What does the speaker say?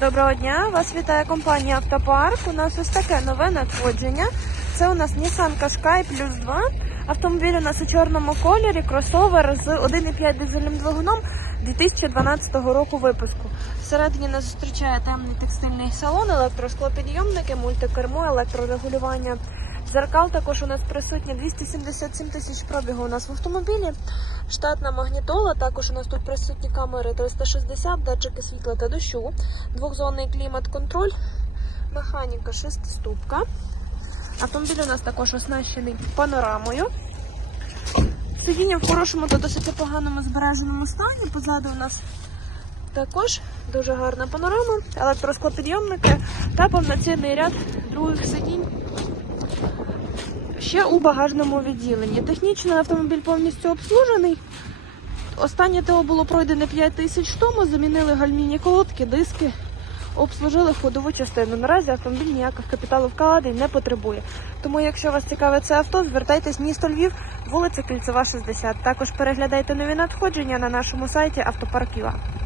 Доброго дня! Вас вітає компанія Автопарк. У нас ось таке нове надходження. Це у нас Nissan Qashqai Plus 2. Автомобіль у нас у чорному кольорі, кросовер з 1,5 дизельним двигуном 2012 року випуску. Всередині нас зустрічає темний текстильний салон, електросклопідйомники, мультикермо, електрорегулювання. Зеркал також у нас присутні 277 тисяч пробігу у нас в автомобілі. Штатна магнітола, також у нас тут присутні камери 360, датчики світла та дощу, двохзонний клімат-контроль, механіка шестиступка. Автомобіль у нас також оснащений панорамою. Сидіння в хорошому та досить поганому збереженому стані. Позаду у нас також дуже гарна панорама, електросклопідйомники та повноцінний ряд других сидінь. Ще у багажному відділенні. Технічно автомобіль повністю обслужений. Останнє ТО було пройдене 5 тисяч тому, замінили гальмінні колодки, диски, обслужили ходову частину. Наразі автомобіль ніяких капіталовкладень не потребує. Тому, якщо вас цікавить це авто, звертайтесь в місто Львів, вулиця Кільцева, 60. Також переглядайте нові надходження на нашому сайті Автопарк.ua.